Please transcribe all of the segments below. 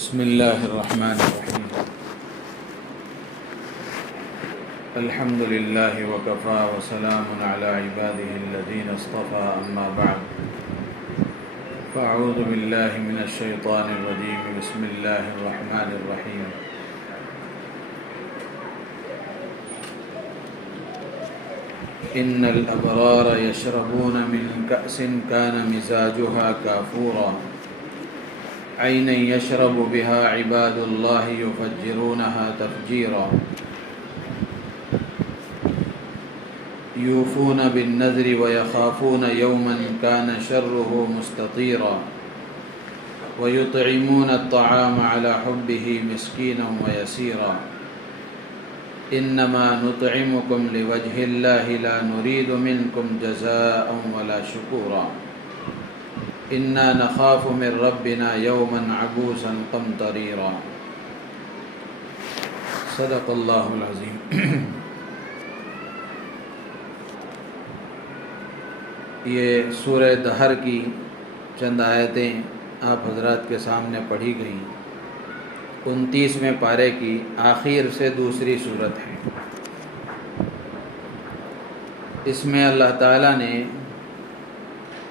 بسم اللہ الرحمن الرحیم الحمد للہ وکفی وسلام علی عبادہ الذین اصطفی اما بعد فاعوذ باللہ من الشیطان الرجیم بسم اللہ الرحمن الرحیم ان الابرار یشربون من کأس کان مزاجها کافورا عینا یشرب بها عباد اللہ یفجرونها تفجیرا یوفون بالنذر ویخافون یوما کان شره مستطیرا ویطعمون الطعام على حبه مسکینا ویسیرا انما نطعمکم لوجه اللہ لا نرید منکم جزاء ولا شکورا انا نخاف من ربنا یوما عبوسا قمطریرا صدق اللہ العظیم۔ یہ سورہ دہر کی چند آیتیں آپ حضرات کے سامنے پڑھی گئیں، 29ویں پارے کی آخر سے دوسری صورت ہے۔ اس میں اللہ تعالیٰ نے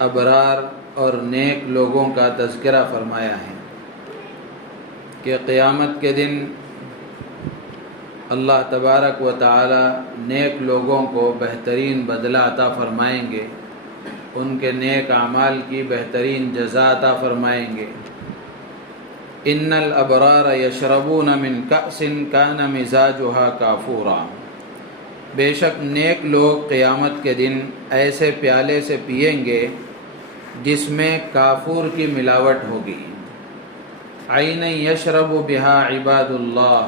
ابرار اور نیک لوگوں کا تذکرہ فرمایا ہے کہ قیامت کے دن اللہ تبارک و تعالی نیک لوگوں کو بہترین بدلہ عطا فرمائیں گے، ان کے نیک اعمال کی بہترین جزا عطا فرمائیں گے۔ ان الابرار یشربون من کأس کان مزاجها کافورا، بے شک نیک لوگ قیامت کے دن ایسے پیالے سے پئیں گے جس میں کافور کی ملاوٹ ہوگی۔ عینا یشرب بها عباد اللہ،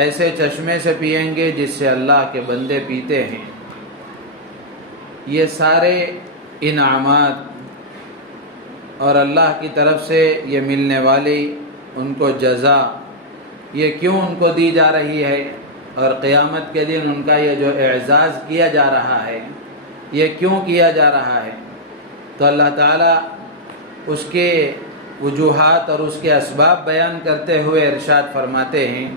ایسے چشمے سے پئیں گے جس سے اللہ کے بندے پیتے ہیں۔ یہ سارے انعامات اور اللہ کی طرف سے یہ ملنے والی ان کو جزا، یہ کیوں ان کو دی جا رہی ہے، اور قیامت کے دن ان کا یہ جو اعزاز کیا جا رہا ہے یہ کیوں کیا جا رہا ہے، تو اللہ تعالیٰ اس کے وجوہات اور اس کے اسباب بیان کرتے ہوئے ارشاد فرماتے ہیں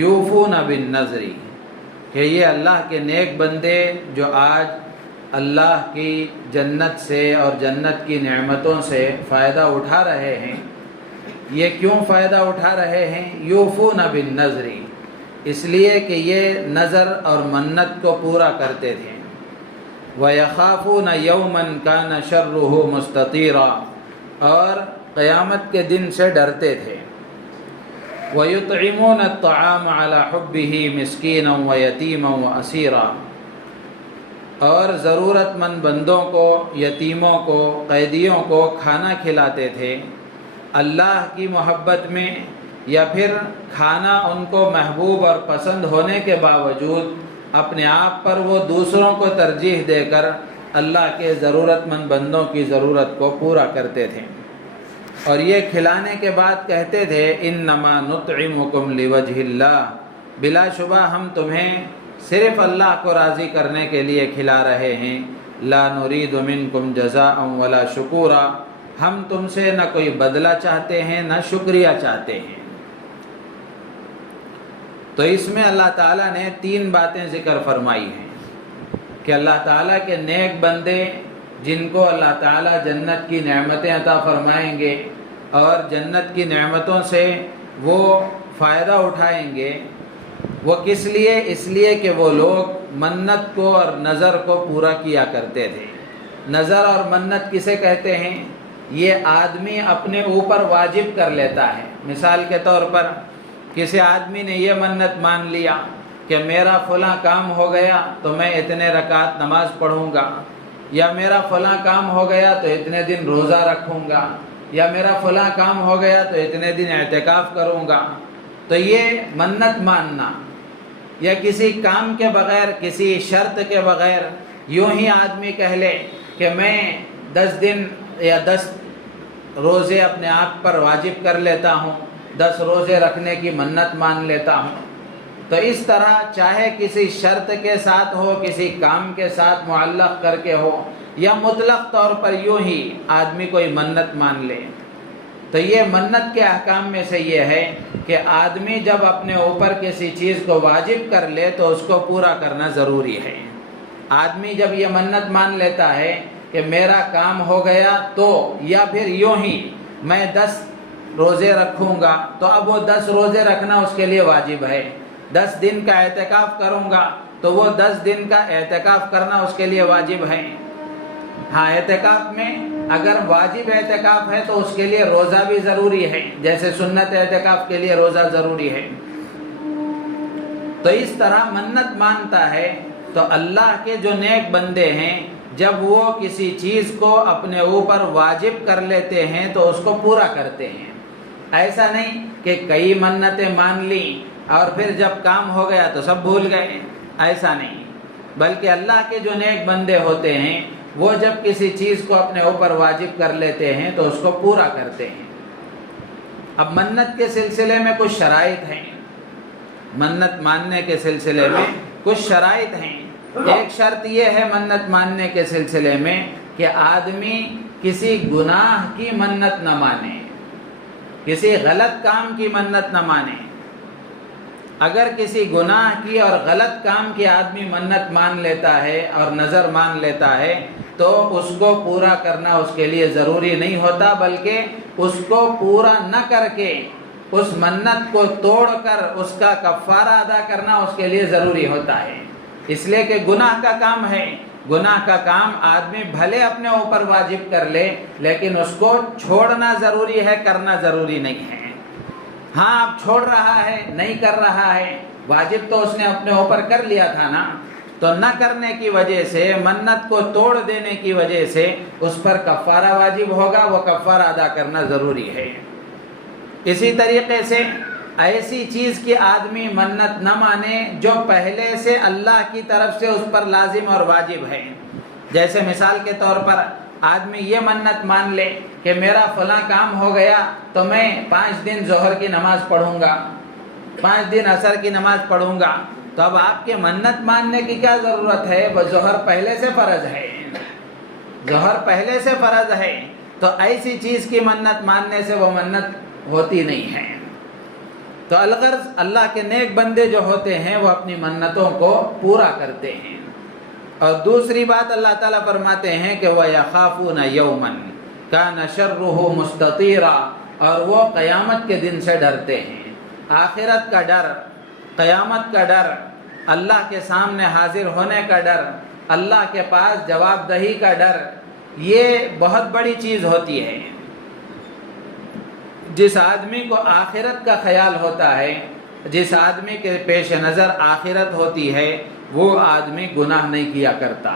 یوفون بالنذر، کہ یہ اللہ کے نیک بندے جو آج اللہ کی جنت سے اور جنت کی نعمتوں سے فائدہ اٹھا رہے ہیں، یہ کیوں فائدہ اٹھا رہے ہیں؟ یوفون بالنذر، اس لیے کہ یہ نذر اور منت کو پورا کرتے تھے۔ وَيَخَافُونَ يَوْمًا كَانَ شَرُّهُ مُسْتَطِيرًا، اور قیامت کے دن سے ڈرتے تھے۔ وَيُطْعِمُونَ الطَّعَامَ عَلَى حُبِّهِ مِسْكِينًا وَيَتِيمًا وَأَسِيرًا، اور ضرورت مند بندوں کو، یتیموں کو، قیدیوں کو کھانا کھلاتے تھے اللہ کی محبت میں، یا پھر کھانا ان کو محبوب اور پسند ہونے کے باوجود اپنے آپ پر وہ دوسروں کو ترجیح دے کر اللہ کے ضرورت مند بندوں کی ضرورت کو پورا کرتے تھے۔ اور یہ کھلانے کے بعد کہتے تھے انما نطعمکم لوجہ اللہ، بلا شبہ ہم تمہیں صرف اللہ کو راضی کرنے کے لیے کھلا رہے ہیں، لا نرید منکم جزاء ولا شکورا، ہم تم سے نہ کوئی بدلہ چاہتے ہیں نہ شکریہ چاہتے ہیں۔ تو اس میں اللہ تعالیٰ نے 3 باتیں ذکر فرمائی ہیں کہ اللہ تعالیٰ کے نیک بندے جن کو اللہ تعالیٰ جنت کی نعمتیں عطا فرمائیں گے اور جنت کی نعمتوں سے وہ فائدہ اٹھائیں گے، وہ کس لیے؟ اس لیے کہ وہ لوگ منت کو اور نذر کو پورا کیا کرتے تھے۔ نذر اور منت کسے کہتے ہیں؟ یہ آدمی اپنے اوپر واجب کر لیتا ہے۔ مثال کے طور پر کسی آدمی نے یہ منت مان لیا کہ میرا فلاں کام ہو گیا تو میں اتنے رکعت نماز پڑھوں گا، یا میرا فلاں کام ہو گیا تو اتنے دن روزہ رکھوں گا، یا میرا فلاں کام ہو گیا تو اتنے دن اعتکاف کروں گا۔ تو یہ منت ماننا، یا کسی کام کے بغیر، کسی شرط کے بغیر یوں ہی آدمی کہہ لے کہ میں 10 دن یا 10 روزے اپنے آپ پر واجب کر لیتا ہوں، 10 روزے رکھنے کی منت مان لیتا ہوں، تو اس طرح چاہے کسی شرط کے ساتھ ہو، کسی کام کے ساتھ معلق کر کے ہو، یا مطلق طور پر یوں ہی آدمی کوئی منت مان لے، تو یہ منت کے احکام میں سے یہ ہے کہ آدمی جب اپنے اوپر کسی چیز کو واجب کر لے تو اس کو پورا کرنا ضروری ہے۔ آدمی جب یہ منت مان لیتا ہے کہ میرا کام ہو گیا تو، یا پھر یوں ہی میں 10 روزے رکھوں گا، تو اب وہ 10 روزے رکھنا اس کے لیے واجب ہے۔ 10 دن کا اعتکاف کروں گا تو وہ 10 دن کا اعتکاف کرنا اس کے لیے واجب ہے۔ ہاں، اعتکاف میں اگر واجب اعتکاف ہے تو اس کے لیے روزہ بھی ضروری ہے، جیسے سنت اعتکاف کے لیے روزہ ضروری ہے۔ تو اس طرح منت مانتا ہے تو اللہ کے جو نیک بندے ہیں جب وہ کسی چیز کو اپنے اوپر واجب کر لیتے ہیں تو اس کو پورا کرتے ہیں۔ ایسا نہیں کہ کئی منتیں مان لی اور پھر جب کام ہو گیا تو سب بھول گئے، ایسا نہیں، بلکہ اللہ کے جو نیک بندے ہوتے ہیں وہ جب کسی چیز کو اپنے اوپر واجب کر لیتے ہیں تو اس کو پورا کرتے ہیں۔ اب منت کے سلسلے میں کچھ شرائط ہیں، منت ماننے کے سلسلے میں کچھ شرائط ہیں۔ ایک شرط یہ ہے منت ماننے کے سلسلے میں کہ آدمی کسی گناہ کی منت نہ مانے، کسی غلط کام کی منت نہ مانے۔ اگر کسی گناہ کی اور غلط کام کی آدمی منت مان لیتا ہے اور نظر مان لیتا ہے تو اس کو پورا کرنا اس کے لیے ضروری نہیں ہوتا، بلکہ اس کو پورا نہ کر کے اس منت کو توڑ کر اس کا کفارہ ادا کرنا اس کے لیے ضروری ہوتا ہے، اس لیے کہ گناہ کا کام ہے۔ گناہ کا کام آدمی بھلے اپنے اوپر واجب کر لے لیکن اس کو چھوڑنا ضروری ہے، کرنا ضروری نہیں ہے۔ ہاں، اب چھوڑ رہا ہے، نہیں کر رہا ہے، واجب تو اس نے اپنے اوپر کر لیا تھا نا، تو نہ کرنے کی وجہ سے، منت کو توڑ دینے کی وجہ سے اس پر کفارہ واجب ہوگا، وہ کفارہ ادا کرنا ضروری ہے۔ اسی طریقے سے ایسی چیز کی آدمی منت نہ مانے جو پہلے سے اللہ کی طرف سے اس پر لازم اور واجب ہے۔ جیسے مثال کے طور پر آدمی یہ منت مان لے کہ میرا فلاں کام ہو گیا تو میں 5 دن ظہر کی نماز پڑھوں گا، 5 دن عصر کی نماز پڑھوں گا، تو اب آپ کے منت ماننے کی کیا ضرورت ہے؟ وہ ظہر پہلے سے فرض ہے، ظہر پہلے سے فرض ہے، تو ایسی چیز کی منت ماننے سے وہ منت ہوتی نہیں ہے۔ تو الغرض اللہ کے نیک بندے جو ہوتے ہیں وہ اپنی منتوں کو پورا کرتے ہیں۔ اور دوسری بات اللہ تعالیٰ فرماتے ہیں کہ وَيَخَافُونَ يَوْمًا كَانَ شَرُّهُ مُسْتَطِيرًا، اور وہ قیامت کے دن سے ڈرتے ہیں۔ آخرت کا ڈر، قیامت کا ڈر، اللہ کے سامنے حاضر ہونے کا ڈر، اللہ کے پاس جواب دہی کا ڈر، یہ بہت بڑی چیز ہوتی ہے۔ جس آدمی کو آخرت کا خیال ہوتا ہے، جس آدمی کے پیش نظر آخرت ہوتی ہے، وہ آدمی گناہ نہیں کیا کرتا۔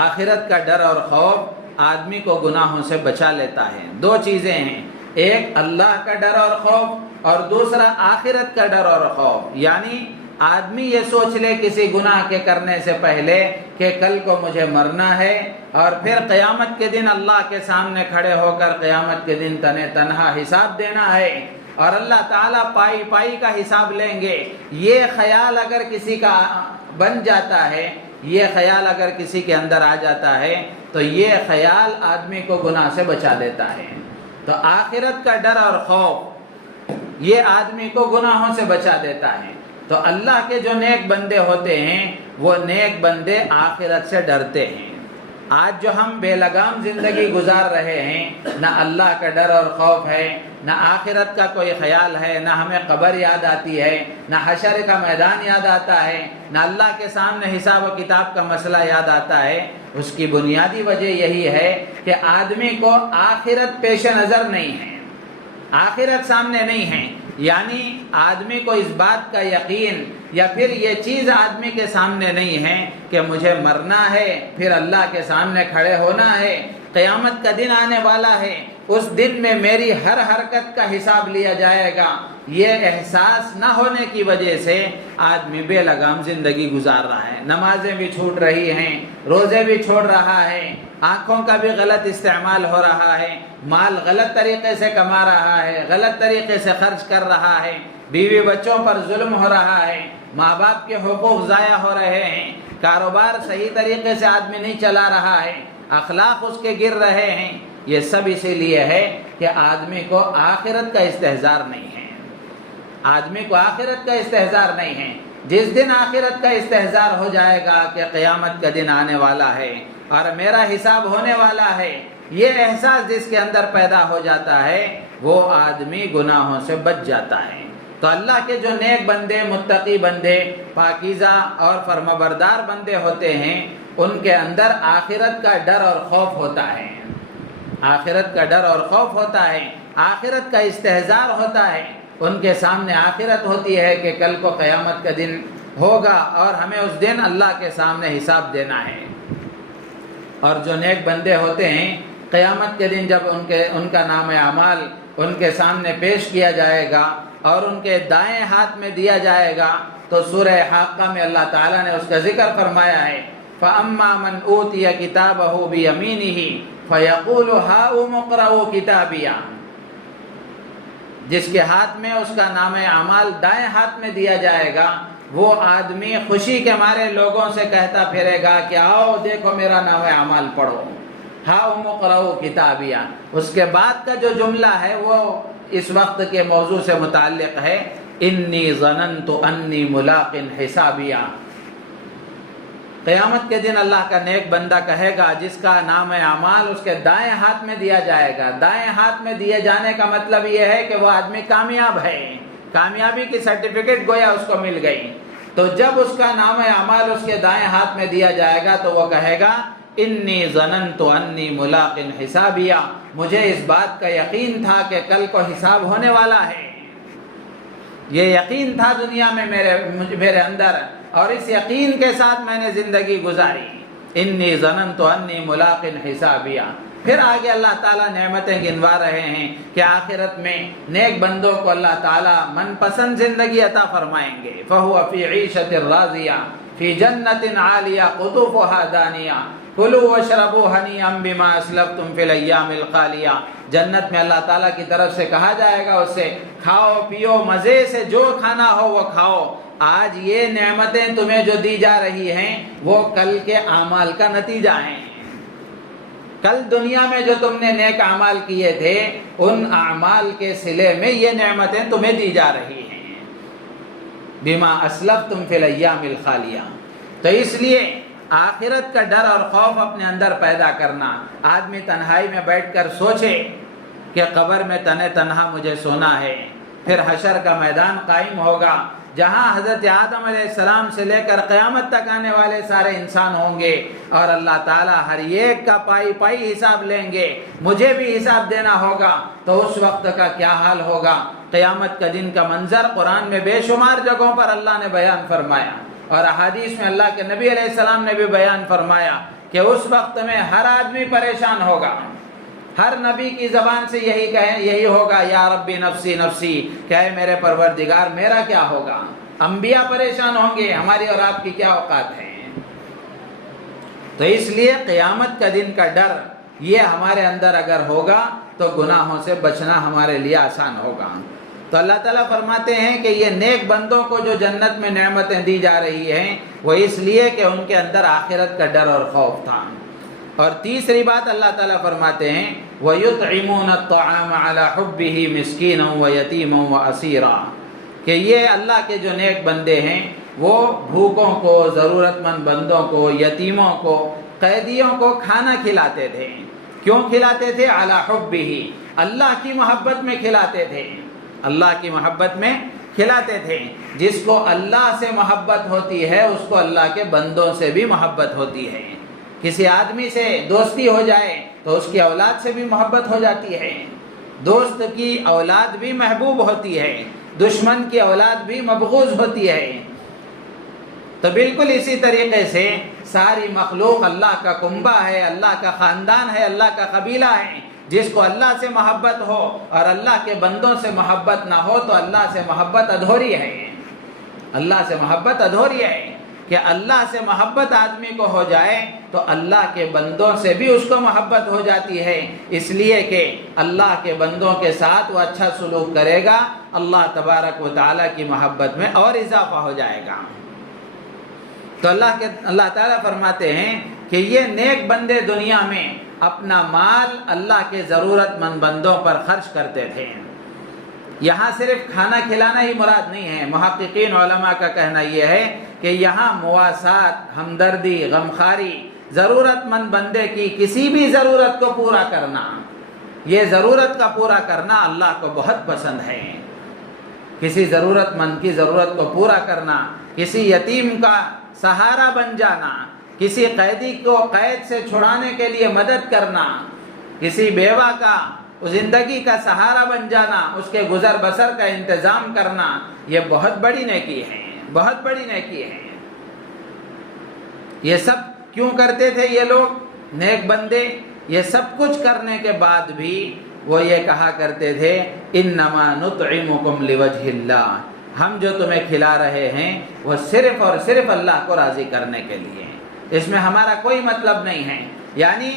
آخرت کا ڈر اور خوف آدمی کو گناہوں سے بچا لیتا ہے۔ 2 چیزیں ہیں، ایک اللہ کا ڈر اور خوف، اور دوسرا آخرت کا ڈر اور خوف۔ یعنی آدمی یہ سوچ لے کسی گناہ کے کرنے سے پہلے کہ کل کو مجھے مرنا ہے اور پھر قیامت کے دن اللہ کے سامنے کھڑے ہو کر قیامت کے دن تنہا حساب دینا ہے اور اللہ تعالیٰ پائی پائی کا حساب لیں گے۔ یہ خیال اگر کسی کا بن جاتا ہے، یہ خیال اگر کسی کے اندر آ جاتا ہے تو یہ خیال آدمی کو گناہ سے بچا دیتا ہے۔ تو آخرت کا ڈر اور خوف یہ آدمی کو گناہوں سے بچا دیتا ہے۔ تو اللہ کے جو نیک بندے ہوتے ہیں وہ نیک بندے آخرت سے ڈرتے ہیں۔ آج جو ہم بے لگام زندگی گزار رہے ہیں، نہ اللہ کا ڈر اور خوف ہے، نہ آخرت کا کوئی خیال ہے، نہ ہمیں قبر یاد آتی ہے، نہ حشر کا میدان یاد آتا ہے، نہ اللہ کے سامنے حساب و کتاب کا مسئلہ یاد آتا ہے، اس کی بنیادی وجہ یہی ہے کہ آدمی کو آخرت پیش نظر نہیں ہے، آخرت سامنے نہیں ہے۔ یعنی آدمی کو اس بات کا یقین یا پھر یہ چیز آدمی کے سامنے نہیں ہے کہ مجھے مرنا ہے، پھر اللہ کے سامنے کھڑے ہونا ہے، قیامت کا دن آنے والا ہے، اس دن میں میری ہر حرکت کا حساب لیا جائے گا۔ یہ احساس نہ ہونے کی وجہ سے آدمی بے لگام زندگی گزار رہا ہے، نمازیں بھی چھوٹ رہی ہیں، روزے بھی چھوڑ رہا ہے، آنکھوں کا بھی غلط استعمال ہو رہا ہے، مال غلط طریقے سے کما رہا ہے، غلط طریقے سے خرچ کر رہا ہے، بیوی بچوں پر ظلم ہو رہا ہے، ماں باپ کے حقوق ضائع ہو رہے ہیں، کاروبار صحیح طریقے سے آدمی نہیں چلا رہا ہے، اخلاق اس کے گر رہے ہیں۔ یہ سب اسی لیے ہے کہ آدمی کو آخرت کا استحضار نہیں ہے، آدمی کو آخرت کا استحضار نہیں ہے۔ جس دن آخرت کا استحضار ہو جائے گا کہ قیامت کا دن آنے والا ہے اور میرا حساب ہونے والا ہے، یہ احساس جس کے اندر پیدا ہو جاتا ہے وہ آدمی گناہوں سے بچ جاتا ہے۔ تو اللہ کے جو نیک بندے، متقی بندے، پاکیزہ اور فرمانبردار بندے ہوتے ہیں، ان کے اندر آخرت کا ڈر اور خوف ہوتا ہے، آخرت کا ڈر اور خوف ہوتا ہے، آخرت کا استحضار ہوتا ہے۔ ان کے سامنے آخرت ہوتی ہے کہ کل کو قیامت کا دن ہوگا اور ہمیں اس دن اللہ کے سامنے حساب دینا ہے۔ اور جو نیک بندے ہوتے ہیں، قیامت کے دن جب ان کا نام اعمال ان کے سامنے پیش کیا جائے گا اور ان کے دائیں ہاتھ میں دیا جائے گا، تو سورہ حاقہ میں اللہ تعالیٰ نے اس کا ذکر فرمایا ہے، فَأَمَّا مَنْ أُوتِيَ كِتَابَهُ بِيَمِينِهِ فَيَقُولُ هَاؤُمُ اقْرَءُوا كِتَابِيَهْ، جس کے ہاتھ میں اس کا نام اعمال دائیں ہاتھ میں دیا جائے گا، وہ آدمی خوشی کے مارے لوگوں سے کہتا پھرے گا کہ آؤ دیکھو میرا نام اعمال پڑھو، ہاؤم اقرؤوا کتابیہ۔ اس کے بعد کا جو جملہ ہے وہ اس وقت کے موضوع سے متعلق ہے، انی ظننت انی ملاق حسابیہ۔ قیامت کے دن اللہ کا نیک بندہ کہے گا جس کا نام اعمال اس کے دائیں ہاتھ میں دیا جائے گا، دائیں ہاتھ میں دیے جانے کا مطلب یہ ہے کہ وہ آدمی کامیاب ہے، کامیابی کی سرٹیفکیٹ گویا اس کو مل گئی۔ تو جب اس کا نام اعمال اس کے دائیں ہاتھ میں دیا جائے گا تو وہ کہے گا انی ظننت انی ملاق حسابیہ، مجھے اس بات کا یقین تھا کہ کل کو حساب ہونے والا ہے، یہ یقین تھا دنیا میں میرے اندر، اور اس یقین کے ساتھ میں نے زندگی گزاری، انی ظننت انی ملاق حسابیہ۔ پھر آگے اللہ تعالیٰ نعمتیں گنوا رہے ہیں کہ آخرت میں نیک بندوں کو اللہ تعالیٰ من پسند زندگی عطا فرمائیں گے، فَهُوَ فِي عِيشَةٍ رَاضِيَةٍ فِي جَنَّةٍ عَالِيَةٍ قُطُوفُهَا دَانِيَةٌ کُلُوا وَاشْرَبُوا هَنِيئًا بِمَا أَسْلَفْتُمْ فِي الْأَيَّامِ الْخَالِيَةِ۔ جنت میں اللہ تعالیٰ کی طرف سے کہا جائے گا اس سے، کھاؤ پیو مزے سے، جو کھانا ہو وہ کھاؤ، آج یہ نعمتیں تمہیں جو دی جا رہی ہیں وہ کل کے اعمال کا نتیجہ ہیں۔ کل دنیا میں جو تم نے نیک اعمال کیے تھے ان اعمال کے صلے میں یہ نعمتیں تمہیں دی جا رہی ہیں، بما اسلفتم فی الایام الخالیہ۔ تو اس لیے آخرت کا ڈر اور خوف اپنے اندر پیدا کرنا، آدمی تنہائی میں بیٹھ کر سوچے کہ قبر میں تنہا مجھے سونا ہے، پھر حشر کا میدان قائم ہوگا جہاں حضرت آدم علیہ السلام سے لے کر قیامت تک آنے والے سارے انسان ہوں گے، اور اللہ تعالیٰ ہر ایک کا پائی پائی حساب لیں گے، مجھے بھی حساب دینا ہوگا، تو اس وقت کا کیا حال ہوگا۔ قیامت کا دن کا منظر قرآن میں بے شمار جگہوں پر اللہ نے بیان فرمایا، اور احادیث میں اللہ کے نبی علیہ السلام نے بھی بیان فرمایا کہ اس وقت میں ہر آدمی پریشان ہوگا، ہر نبی کی زبان سے یہی ہوگا، یا ربی نفسی نفسی، کہ اے میرے پروردگار میرا کیا ہوگا۔ انبیاء پریشان ہوں گے، ہماری اور آپ کی کیا اوقات ہے۔ تو اس لیے قیامت کا دن کا ڈر یہ ہمارے اندر اگر ہوگا تو گناہوں سے بچنا ہمارے لیے آسان ہوگا۔ تو اللہ تعالیٰ فرماتے ہیں کہ یہ نیک بندوں کو جو جنت میں نعمتیں دی جا رہی ہیں وہ اس لیے کہ ان کے اندر آخرت کا ڈر اور خوف تھا۔ اور تیسری بات اللہ تعالیٰ فرماتے ہیں وَيُطْعِمُونَ الطَّعَامَ عَلَى حُبِّهِ مِسْكِينًا وَيَتِيمًا وَأَسِيرًا، کہ یہ اللہ کے جو نیک بندے ہیں وہ بھوکوں کو، ضرورت مند بندوں کو، یتیموں کو، قیدیوں کو کھانا کھلاتے تھے۔ کیوں کھلاتے تھے؟ عَلَى حُبِّهِ، اللہ کی محبت میں کھلاتے تھے، اللہ کی محبت میں کھلاتے تھے۔ جس کو اللہ سے محبت ہوتی ہے اس کو اللہ کے بندوں سے بھی محبت ہوتی ہے۔ کسی آدمی سے دوستی ہو جائے تو اس کی اولاد سے بھی محبت ہو جاتی ہے، دوست کی اولاد بھی محبوب ہوتی ہے، دشمن کی اولاد بھی مبغوض ہوتی ہے۔ تو بالکل اسی طریقے سے ساری مخلوق اللہ کا کنبہ ہے، اللہ کا خاندان ہے، اللہ کا قبیلہ ہے۔ جس کو اللہ سے محبت ہو اور اللہ کے بندوں سے محبت نہ ہو تو اللہ سے محبت ادھوری ہے، اللہ سے محبت ادھوری ہے۔ کہ اللہ سے محبت آدمی کو ہو جائے تو اللہ کے بندوں سے بھی اس کو محبت ہو جاتی ہے، اس لیے کہ اللہ کے بندوں کے ساتھ وہ اچھا سلوک کرے گا، اللہ تبارک و تعالیٰ کی محبت میں اور اضافہ ہو جائے گا۔ تو اللہ تعالیٰ فرماتے ہیں کہ یہ نیک بندے دنیا میں اپنا مال اللہ کے ضرورت مند بندوں پر خرچ کرتے تھے۔ یہاں صرف کھانا کھلانا ہی مراد نہیں ہے، محققین علماء کا کہنا یہ ہے کہ یہاں مواسات، ہمدردی، غمخواری، ضرورت مند بندے کی کسی بھی ضرورت کو پورا کرنا، یہ ضرورت کا پورا کرنا اللہ کو بہت پسند ہے۔ کسی ضرورت مند کی ضرورت کو پورا کرنا، کسی یتیم کا سہارا بن جانا، کسی قیدی کو قید سے چھڑانے کے لیے مدد کرنا، کسی بیوہ کا زندگی کا سہارا بن جانا، اس کے گزر بسر کا انتظام کرنا، یہ بہت بڑی نیکی ہے، بہت بڑی نیکی ہے۔ یہ سب کیوں کرتے تھے یہ لوگ نیک بندے؟ یہ سب کچھ کرنے کے بعد بھی وہ یہ کہا کرتے تھے انما نطعمکم لوجہ اللہ، ہم جو تمہیں کھلا رہے ہیں وہ صرف اور صرف اللہ کو راضی کرنے کے لیے، اس میں ہمارا کوئی مطلب نہیں ہے۔ یعنی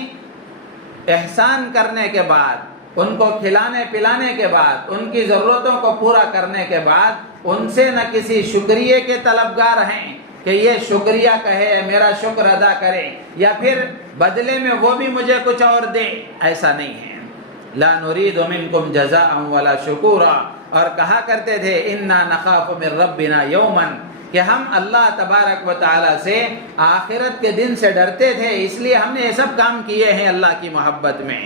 احسان کرنے کے بعد، ان کو کھلانے پلانے کے بعد، ان کی ضرورتوں کو پورا کرنے کے بعد ان سے نہ کسی شکریہ کے طلبگار ہیں کہ یہ شکریہ کہے، میرا شکر ادا کرے، یا پھر بدلے میں وہ بھی مجھے کچھ اور دے، ایسا نہیں ہے۔ لا نريد منکم جزاء ولا شکورا، اور کہا کرتے تھے انا نخاف من ربنا یوما، کہ ہم اللہ تبارک و تعالی سے آخرت کے دن سے ڈرتے تھے، اس لیے ہم نے یہ سب کام کیے ہیں اللہ کی محبت میں۔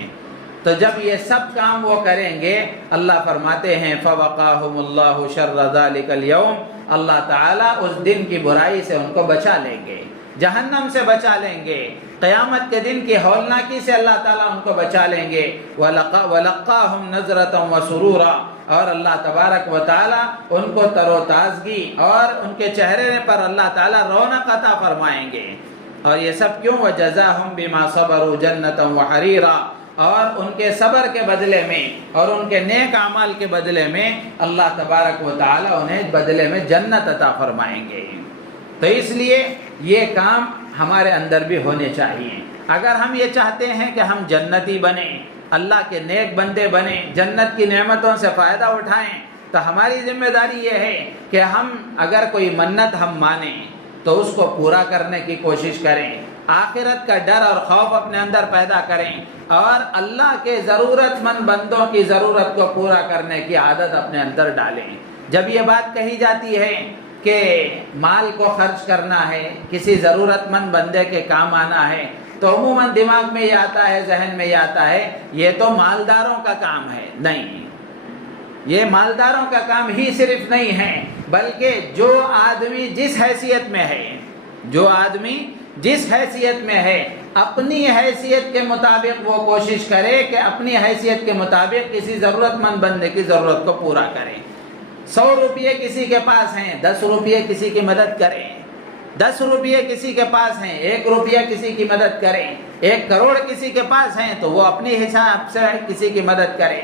تو جب یہ سب کام وہ کریں گے، اللہ فرماتے ہیں فوقاہم اللہ شر ذلک اليوم، اللہ تعالیٰ اس دن کی برائی سے ان کو بچا لیں گے، جہنم سے بچا لیں گے، قیامت کے دن کی ہولناکی سے اللہ تعالیٰ ان کو بچا لیں گے۔ وَلَقَّاهُمْ نَظْرَةً وَسُرُورًا، اور اللہ تبارک و تعالیٰ ان کو تر و تازگی اور ان کے چہرے پر اللہ تعالیٰ رونق عطا فرمائیں گے۔ اور یہ سب کیوں؟ وَجَزَاهُمْ بِمَا صَبَرُوا جَنَّةً وَحَرِيرًا، اور ان کے صبر کے بدلے میں اور ان کے نیک اعمال کے بدلے میں اللہ تبارک و تعالیٰ انہیں بدلے میں جنت عطا فرمائیں گے۔ تو اس لیے یہ کام ہمارے اندر بھی ہونے چاہیے۔ اگر ہم یہ چاہتے ہیں کہ ہم جنتی بنیں، اللہ کے نیک بندے بنیں، جنت کی نعمتوں سے فائدہ اٹھائیں، تو ہماری ذمہ داری یہ ہے کہ ہم اگر کوئی منت ہم مانیں تو اس کو پورا کرنے کی کوشش کریں، آخرت کا ڈر اور خوف اپنے اندر پیدا کریں، اور اللہ کے ضرورت مند بندوں کی ضرورت کو پورا کرنے کی عادت اپنے اندر ڈالیں۔ جب یہ بات کہی جاتی ہے کہ مال کو خرچ کرنا ہے، کسی ضرورت مند بندے کے کام آنا ہے، تو عموماً دماغ میں یہ آتا ہے، ذہن میں یہ آتا ہے یہ تو مالداروں کا کام ہے۔ نہیں، یہ مالداروں کا کام ہی صرف نہیں ہے، بلکہ جو آدمی جس حیثیت میں ہے، جو آدمی جس حیثیت میں ہے، اپنی حیثیت کے مطابق وہ کوشش کرے کہ اپنی حیثیت کے مطابق کسی ضرورت مند بندے کی ضرورت کو پورا کرے۔ 100 روپئے کسی کے پاس ہیں، 10 روپئے کسی کی مدد کریں، 10 روپئے کسی کے پاس ہیں، 1 روپیہ کسی کی مدد کریں، 1 کروڑ کسی کے پاس ہیں تو وہ اپنی حساب سے کسی کی مدد کریں۔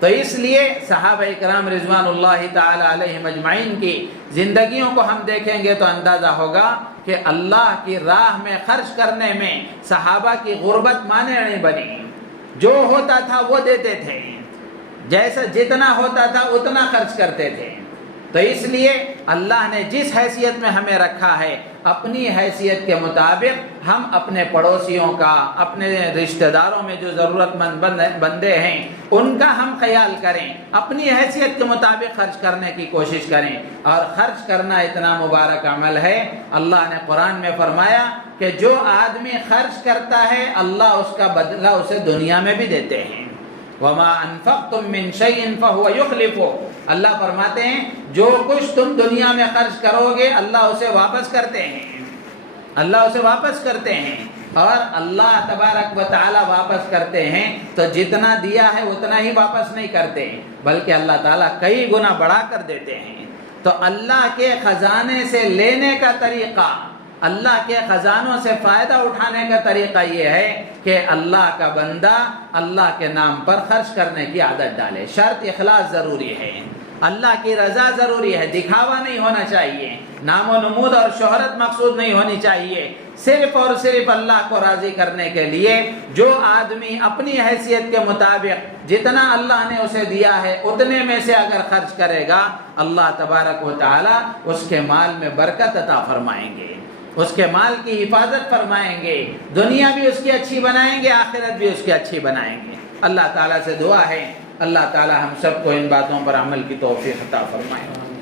تو اس لیے صحابہ کرام رضوان اللہ تعالی علیہم اجمعین کی زندگیوں کو ہم دیکھیں گے تو اندازہ ہوگا کہ اللہ کی راہ میں خرچ کرنے میں صحابہ کی غربت مانع نہیں بنی، جو ہوتا تھا وہ دیتے تھے، جیسا جتنا ہوتا تھا اتنا خرچ کرتے تھے۔ تو اس لیے اللہ نے جس حیثیت میں ہمیں رکھا ہے، اپنی حیثیت کے مطابق ہم اپنے پڑوسیوں کا، اپنے رشتہ داروں میں جو ضرورت مند بندے ہیں ان کا ہم خیال کریں، اپنی حیثیت کے مطابق خرچ کرنے کی کوشش کریں۔ اور خرچ کرنا اتنا مبارک عمل ہے، اللہ نے قرآن میں فرمایا کہ جو آدمی خرچ کرتا ہے اللہ اس کا بدلہ اسے دنیا میں بھی دیتے ہیں۔ وَمَا أَنفَقْتُم مِّن شَيْءٍ فَهُوَ يُخْلِفُهُ، اللہ فرماتے ہیں جو کچھ تم دنیا میں خرچ کرو گے اللہ اسے واپس کرتے ہیں، اللہ اسے واپس کرتے ہیں۔ اور اللہ تبارک و تعالی واپس کرتے ہیں تو جتنا دیا ہے اتنا ہی واپس نہیں کرتے، بلکہ اللہ تعالیٰ کئی گنا بڑھا کر دیتے ہیں۔ تو اللہ کے خزانے سے لینے کا طریقہ، اللہ کے خزانوں سے فائدہ اٹھانے کا طریقہ یہ ہے کہ اللہ کا بندہ اللہ کے نام پر خرچ کرنے کی عادت ڈالے۔ شرط اخلاص ضروری ہے، اللہ کی رضا ضروری ہے، دکھاوا نہیں ہونا چاہیے، نام و نمود اور شہرت مقصود نہیں ہونی چاہیے۔ صرف اور صرف اللہ کو راضی کرنے کے لیے جو آدمی اپنی حیثیت کے مطابق جتنا اللہ نے اسے دیا ہے اتنے میں سے اگر خرچ کرے گا، اللہ تبارک و تعالی اس کے مال میں برکت عطا فرمائیں گے۔ اس کے مال کی حفاظت فرمائیں گے، دنیا بھی اس کی اچھی بنائیں گے، آخرت بھی اس کی اچھی بنائیں گے۔ اللہ تعالیٰ سے دعا ہے اللہ تعالیٰ ہم سب کو ان باتوں پر عمل کی توفیق عطا فرمائے۔